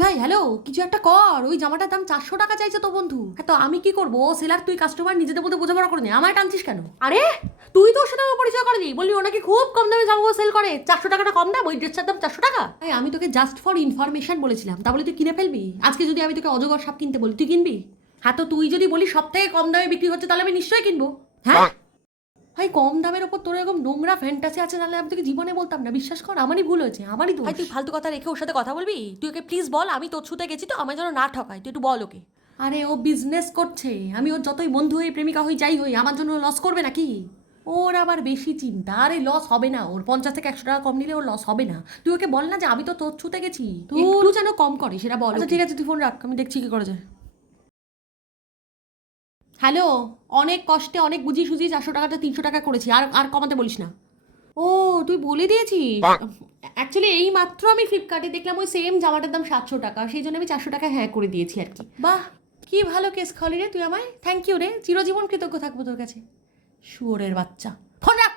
ভাই হ্যালো, কিছু একটা কর। ওই জামাটার দাম 400 টাকা চাইছে তো বন্ধু। হ্যাঁ তো আমি কি করবো? ও সেলার, তুই কাস্টমার, নিজেদের মধ্যে বোঝাপড়া করে নে, আমায় টানছিস কেন? আরে তুই তো ওর সাথে আমার পরিচয় করেনি, বললি ও নাকি খুব কম দামে জামা সেল করে, 400 টাকাটা কম দাম, ওই ড্রেসটার দাম 400 টাকা। আমি তোকে জাস্ট ফর ইনফরমেশন বলেছিলাম, তা বলে তুই কিনে ফেলবি? আজকে যদি আমি তোকে অজগর সাপ কিনতে বলি, তুই কিনবি? হ্যাঁ তো তুই যদি বলি সব থেকে কম দামে বিক্রি হচ্ছে, তাহলে আমি নিশ্চয়ই কিনবো। হ্যাঁ ভাই, কম দামের ওপর তোর এরকম নোংরা ফ্যান্টাসি আছে, তাহলে আমি তোকে জীবনে বলতাম না। বিশ্বাস কর, আমারই ভুল হয়েছে, আমারই দোষ। ভাই তুই ফালতু কথা রেখে ওর সাথে কথা বলবি? তুই ওকে প্লিজ বল আমি তোর ছুতে গেছি তো, আমার যেন না ঠকায়, তুই একটু বল ওকে। আরে ও বিজনেস করছে, আমি ওর যতই বন্ধু হই, প্রেমিকা হই, যাই হই, আমার জন্য লস করবে নাকি? ওর আবার বেশি চিন্তা। আরে লস হবে না ওর, 50 থেকে 100 টাকা কম নিলে ওর লস হবে না। তুই ওকে বল না যে আমি তো তোর ছুতে গেছি, একটু যেন কম করে সেটা বল। আচ্ছা ঠিক আছে, তুই ফোন রাখ, আমি দেখছি কি করা যায়। হ্যালো, অনেক কষ্টে অনেক বুঝিয়ে সুঝিয়ে 400 টাকাটা 300 টাকা করেছি, আর আর কমাতে বলিস না। ও, তুই বলে দিয়েছিস? অ্যাকচুয়ালি এই মাত্র আমি ফ্লিপকার্টে দেখলাম ওই সেম জামাটার দাম 700 টাকা, সেই জন্য আমি 400 টাকা হ্যাঁ করে দিয়েছি আর কি। বাহ, কি ভালো কেস খালি রে তুই আমায়, থ্যাংক ইউ রে, চিরজীবন কৃতজ্ঞ থাকবো তোর কাছে। শুয়োরের বাচ্চা, ফোন রাখ।